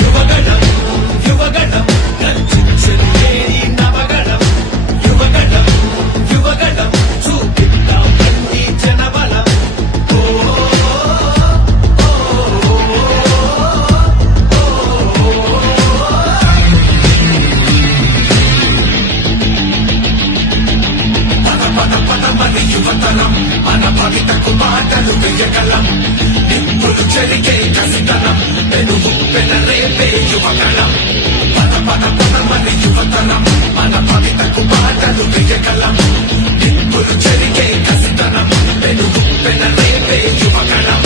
యువగణం యువగణం గర్జించలేని నవగణం యువగణం యువగణం చూపిద్దాం రండి జనబలం పదమని యువతరం మన భవితకు మాటలు వేయగలం నిప్పులు చెరిగే కసితనం పెనుగు పెనరేపే యువగణం పదమని యువతరం మన భవితకు మాటలు వేయగలం నిప్పులు చెరిగే కసితనం పెనుగు పెనరేపే యువగణం